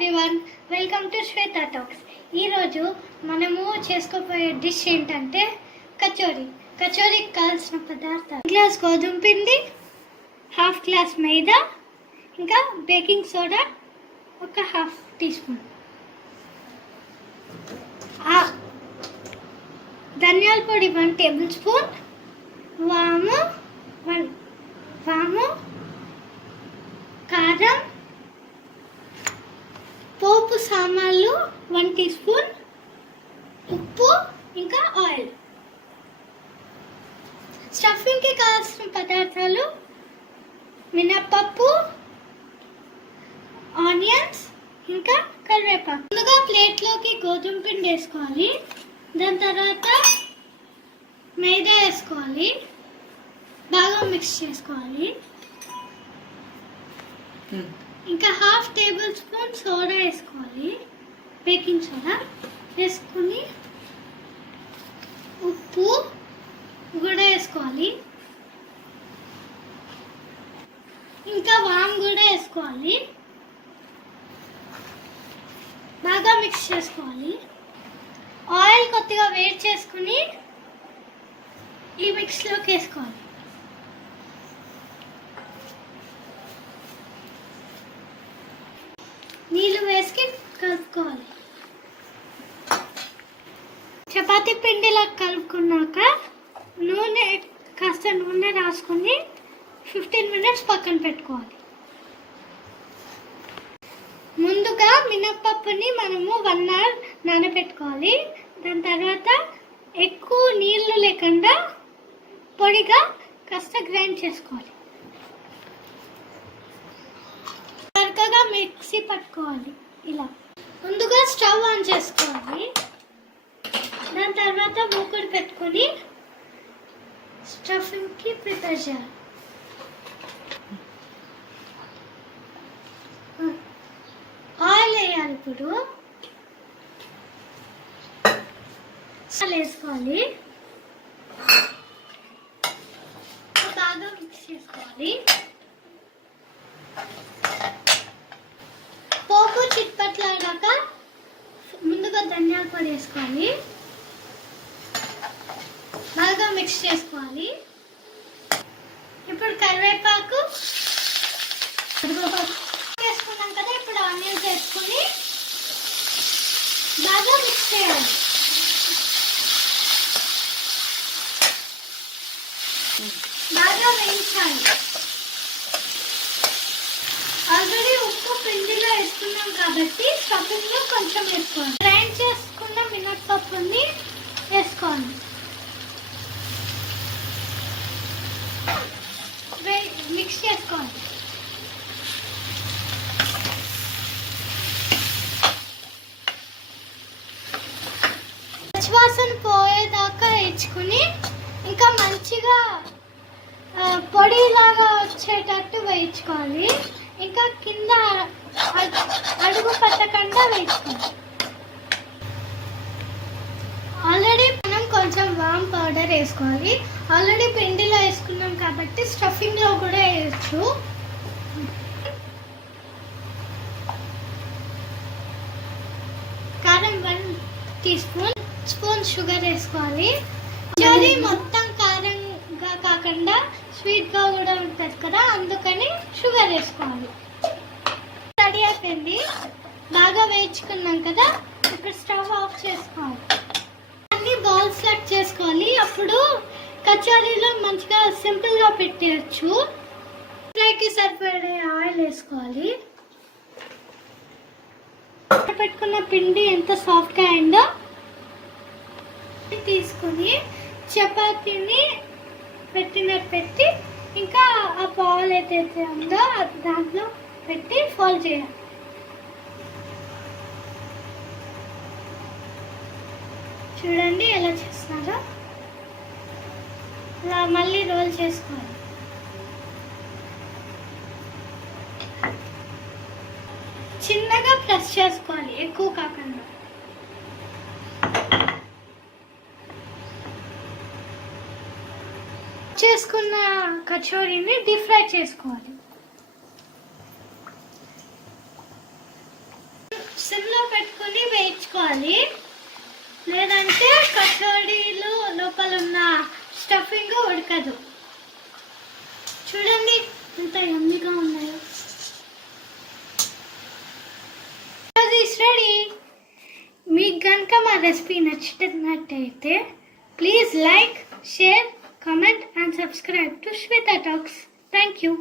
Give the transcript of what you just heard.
Everyone, welcome to Shweta talks. ఈరోజు మనము చేసుకోబోయే డిష్ ఏంటంటే కచోరీ. కచోరీకి కావాల్సిన పదార్థాలు: గ్లాస్ గోధుమ పిండి, హాఫ్ గ్లాస్ మైదా, ఇంకా బేకింగ్ సోడా ఒక హాఫ్ టీ స్పూన్, ధనియాల పొడి 1 టేబుల్ స్పూన్, వాము, కారం, పోపు సామాన్లు 1 టీ స్పూన్, ఉప్పు, ఇంకా ఆయిల్. స్టఫింగ్కి కావాల్సిన పదార్థాలు: మినప్పప్పు, ఆనియన్స్, ఇంకా కరివేపాకు. ముందుగా ప్లేట్లోకి గోధుమ పిండి వేసుకోవాలి. దాని తర్వాత మైదా వేసుకోవాలి, బాగా మిక్స్ చేసుకోవాలి. ఇంకా హాఫ్ టేబుల్ స్పూన్ సోడా వేసుకోవాలి, బేకింగ్ సోడా వేసుకుని ఉప్పు కూడా వేసుకోవాలి, ఇంకా వామ్ కూడా వేసుకోవాలి. బాగా మిక్స్ చేసుకోవాలి. ఆయిల్ కొద్దిగా వేడి చేసుకుని ఈ మిక్స్లోకి వేసుకోవాలి. నీళ్ళు వేసి కలుపుకోవాలి. చపాతీ పిండిలా కలుపుకున్నాక కాస్త నూనె రాసుకొని 15 మినిట్స్ పక్కన పెట్టుకోవాలి. ముందుగా మినప్పప్పుని మనము 1 అవర్ నానబెట్టుకోవాలి. దాని తర్వాత ఎక్కువ నీళ్లు లేకుండా పొడిగా కాస్త గ్రైండ్ చేసుకోవాలి. చక్కగా మిక్సీ పట్టుకోవాలి. ఇలా ముందుగా స్టవ్ ఆన్ చేసుకోవాలి. దాని తర్వాత మూకుడు పెట్టుకొని స్టఫింగ్కి ప్రిపేర్ చేయాలి. ఆయిల్ వేయాలి. ఇప్పుడు వేసుకోవాలి, బాగా మిక్స్ చేసుకోవాలి. పోపు చిట్పట్లాడాక ముందుగా ధనియాల పొడి వేసుకోవాలి, బాగా మిక్స్ చేసుకోవాలి. ఇప్పుడు కరివేపాకు వేసుకున్నాం కదా, ఇప్పుడు ఆనియన్స్ వేసుకుని బాగా మిక్స్ చేయాలి. బాగా వేయించాలి. ఆల్రెడీ ఉప్పు పిండిలో వేసుకున్నాం కాబట్టి స్టఫింగ్లో కొంచెం వేసుకోవాలి. గ్రైండ్ చేసుకున్న మినప్పప్పుని వేసుకోవాలి, మిక్స్ చేసుకోవాలి. పచ్చివాసన పోయేదాకా వేయించుకుని ఇంకా మంచిగా పొడిలాగా వచ్చేటట్టు వేయించుకోవాలి. ఇంకా కింద అడుగు పట్టకుండా వేయించుకోవాలి. ఆల్రెడీ మనం కొంచెం వామ్ పౌడర్ వేసుకోవాలి. ఆల్రెడీ పిండిలో వేసుకున్నాం కాబట్టి స్టఫింగ్లో కూడా వేయచ్చు. కారం 1 టీ స్పూన్ షుగర్ వేసుకోవాలి. అది మొత్తం కారంగా కాకుండా స్వీట్గా కూడా ఉంటుంది కదా, అందుకని షుగర్ వేసుకోవాలి. రెడీ అయిపోయింది. బాగా వేయించుకున్నాం కదా, ఇప్పుడు స్టవ్ ఆఫ్ చేసుకోవాలి. అన్ని బాల్స్ లాగా చేసుకోవాలి. అప్పుడు కచోరీలో మంచిగా సింపుల్గా పెట్టేయచ్చు. ఫ్రైకి సరిపడే ఆయిల్ వేసుకోవాలి. పెట్టుకున్న పిండి ఎంత సాఫ్ట్గా అయిందో తీసుకుని చపాతీని పెట్టి ఇంకా ఆ బాల్ ఏదైతే ఉందో దాంట్లో పెట్టి ఫోల్డ్ చేయాలి. చూడండి ఎలా చేస్తున్నారో. ఇలా మళ్ళీ రోల్ చేసుకోవాలి. చిన్నగా ప్రెస్ చేసుకోవాలి, ఎక్కువ కాకుండా. చేసుకున్న కచోరీని డీప్ ఫ్రై చేసుకోవాలి. సిమ్లో పెట్టుకొని వేయించుకోవాలి, లేదంటే కచోడీలు లోపల ఉన్న స్టఫింగ్ ఉడకదు. చూడండి ఎంత యమ్మీగా ఉన్నాయో. రెడీ. మీకు కనుక మా రెసిపీ నచ్చినట్టయితే please like, share, comment and subscribe to Shweta Talks. Thank you.